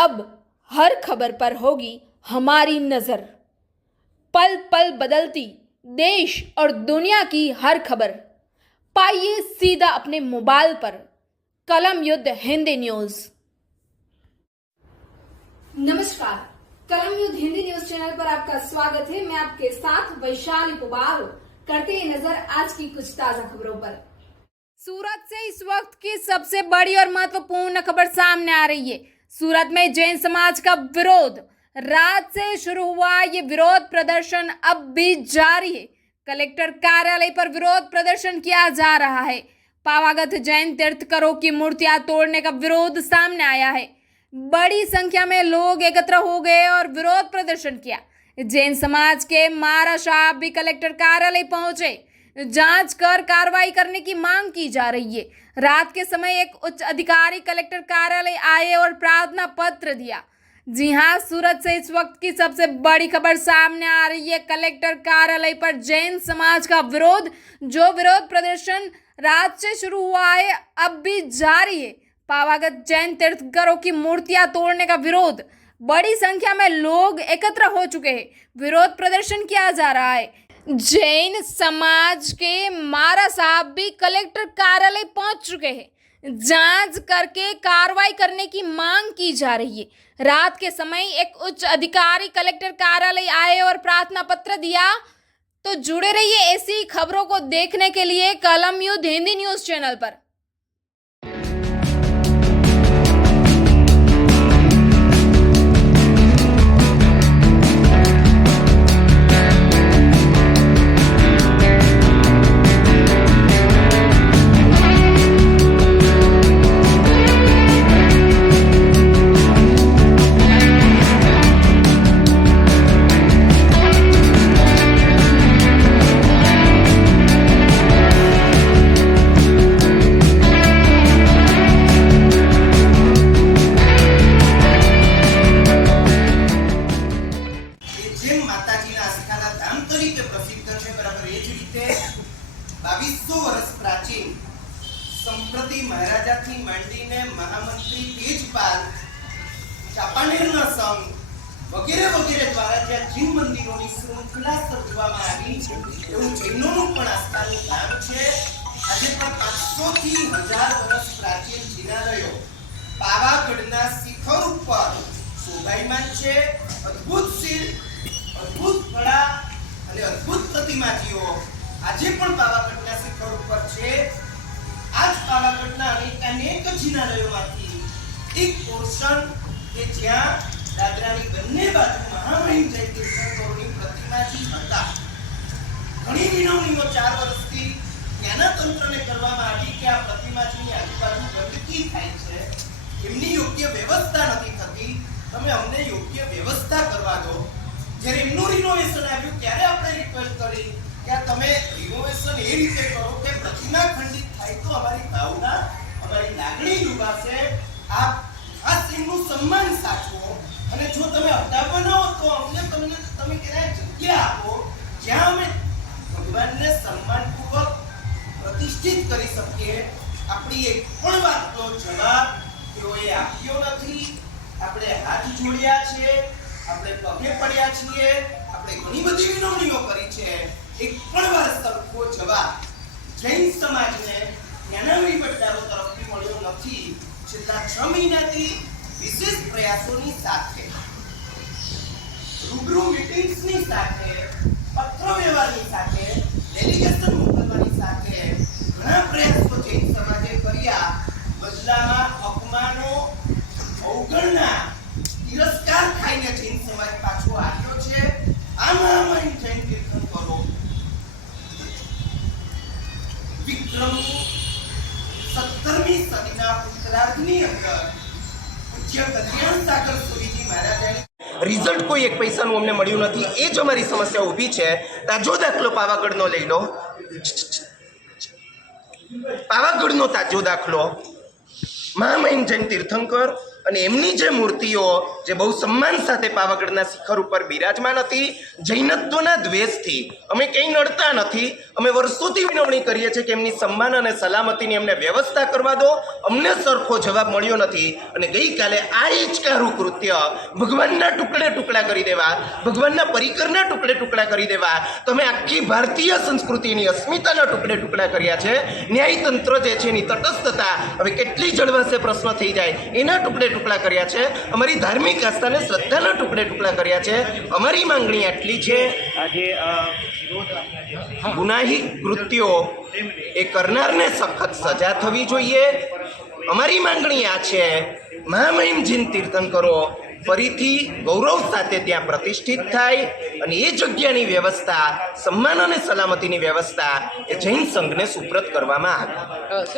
अब हर खबर पर होगी हमारी नजर। पल पल बदलती देश और दुनिया की हर खबर पाइए सीधा अपने मोबाइल पर। कलम युद्ध हिंदी न्यूज। नमस्कार, कलम युद्ध हिंदी न्यूज चैनल पर आपका स्वागत है। मैं आपके साथ वैशाली पुबाल। करते हैं नजर आज की कुछ ताजा खबरों पर। सूरत से इस वक्त की सबसे बड़ी और महत्वपूर्ण खबर सामने आ रही है। सूरत में जैन समाज का विरोध रात से शुरू हुआ। ये विरोध प्रदर्शन अब भी जारी है। कलेक्टर कार्यालय पर विरोध प्रदर्शन किया जा रहा है। पावागढ़ जैन तीर्थंकरों की मूर्तियां तोड़ने का विरोध सामने आया है। बड़ी संख्या में लोग एकत्र हो गए और विरोध प्रदर्शन किया। जैन समाज के महाराज साहब भी कलेक्टर कार्यालय पहुंचे। जांच कर कार्रवाई करने की मांग की जा रही है। रात के समय एक उच्च अधिकारी कलेक्टर कार्यालय आए और प्रार्थना पत्र दिया। जी हां, सूरत से इस वक्त की सबसे बड़ी खबर सामने आ रही है। कलेक्टर कार्यालय पर जैन समाज का विरोध, जो विरोध प्रदर्शन रात से शुरू हुआ है, अब भी जारी है। पावागढ़ जैन तीर्थंकरों की मूर्तियां तोड़ने का विरोध, बड़ी संख्या में लोग एकत्र हो चुके हैं। विरोध प्रदर्शन किया जा रहा है। जैन समाज के महाराज साहब भी कलेक्टर कार्यालय पहुंच चुके हैं। जांच करके कार्रवाई करने की मांग की जा रही है। रात के समय एक उच्च अधिकारी कलेक्टर कार्यालय आए और प्रार्थना पत्र दिया। तो जुड़े रहिए ऐसी खबरों को देखने के लिए कलम युद्ध हिंदी न्यूज चैनल पर। संप्रति महाराजाથી માંડીને મહામંત્રી તેજપાલ ચાપાનેરના સંઘ વગેરે વગેરે દ્વારા જ્યાં જૈન મંદિરોની શૃંખલા સર્જવામાં આવી એવું જૈનોનું પણ આસ્થાનું ધામ છે। આજે પણ 500 થી 1000 વર્ષ પ્રાચીન જિનાલયો પાવાગઢના શિખર ઉપર શોભાયમાન છે। અદ્ભુત શિલ્પ, અદ્ભુત કળા અને અદ્ભુત પ્રતિમાજીઓ આજે પણ પાવાગઢના શિખર ઉપર છે। आज पावागढ़ना अनेक जिनालयोमांथी एक पोर्शन के ज्यां दादरानी बन्ने बाजू महामहिम जैन तीर्थंकरोनी प्रतिमाजी हता। घणी विनवणीओ 4 वर्षथी ज्ञाना तंत्रने करवामां आवी के आ प्रतिमाजीनी आजूबाजू गंदकी थाय छे, एमनी योग्य व्यवस्था नथी थती, तमे अમને योग्य व्यवस्था करवा दो। જ્યારે એમનું રિનોવેશન આવ્યું ત્યારે આપણે રિક્વેસ્ટ કરી કે તમે રિનોવેશન એ રીતે કરો કે પ્રતિમા ખંડિત થાય તો અમારી ભાવના, અમારી લાગણી ડૂબાશે। આ ખાસ એમનું સન્માન સાચવો અને જો તમે હટાવવાનો હો તો અમને તમે કેના જગ્યા આપો જ્યાં અમે ભગવાનને સન્માનપૂર્વક પ્રતિષ્ઠિત કરી શકીએ। આપણી એક પણ વાતનો જવાબ તેઓએ આપ્યો નથી। આપણે હાથ જોડ્યા છે, આપણે પગે પડ્યા છીએ, આપણે ઘણી બધી વિનવણીઓ કરી છે, એક પણ વાર સરખો જવાબ જૈન સમાજને જ્ઞાનાવી ભટ્ટારો તરફથી મળ્યો નથી। છેલ્લા 6 મહિનાથી વિશેષ પ્રયાસોની સાથે, રૂબરૂ મીટિંગ્સની સાથે, પત્ર વ્યવહારની સાથે, ડેલિગેશન મોકલવાની સાથે ઘણા પ્રયાસો જૈન સમાજે કર્યા। બદલામાં અપમાનો, અવગણના, तिरस्कार खाईने जैन समाज पाछो આવ્યો છે। આ મહામહિમ જૈન તીર્થંકરો વિક્રમની 17મી સદીના ઉત્તરાર્ધની અંદર પૂજ્ય કલ્યાણ સાગર સુરીજી મહારાજાની રિઝલ્ટ કોઈ એક પૈસાનું અમને મળ્યું નથી। એ જ અમારી સમસ્યા ઊભી છે। તાજો દાખલો પાવાગઢનો લઈ લો। પાવાગઢનો તાજો દાખલો, મહામહિમ જૈન તીર્થંકર અને એમની જે મૂર્તિઓ જે બહુ સન્માન સાથે પાવાગઢના શિખર ઉપર બિરાજમાન હતી, જૈનત્વના દ્વેષથી અમે કંઈ નડતા નથી. અમે વર્ષોથી વિનવણી કરીએ છીએ કે એમની સન્માન અને સલામતીની એમને વ્યવસ્થા કરવા દો. અમને સરખો જવાબ મળ્યો નથી. અને ગઈકાલે આ હિચકારું કૃત્ય ભગવાનના ટુકડે ટુકડા કરી દેવા, ભગવાનના પરિકરના ટુકડે ટુકડા કરી દેવા, તમે આખી ભારતીય સંસ્કૃતિની અસ્મિતાના ટુકડે ટુકડા કર્યા છે. ન્યાયતંત્ર જે છે એની તટસ્થતા હવે કેટલી જળવાશે પ્રશ્ન થઈ જાય. એના ટુકડે ટુકડા કર્યા છે. અમારી ધાર્મિક આસ્થાને શ્રદ્ધાના ટુકડે ટુકડા કર્યા છે. અમારી માંગણી આટલી છે, ગુનાહિત કૃત્યો એ કરનારને સખત સજા થવી જોઈએ. અમારી માંગણી આ છે, મહામહિમજીન તીર્થંકરો ફરીથી ગૌરવ સાથે ત્યાં પ્રતિષ્ઠિત થાય અને એ જગ્યાની વ્યવસ્થા, સન્માન અને સલામતીની વ્યવસ્થા એ જૈન સંઘને સુપ્રત કરવામાં આવે.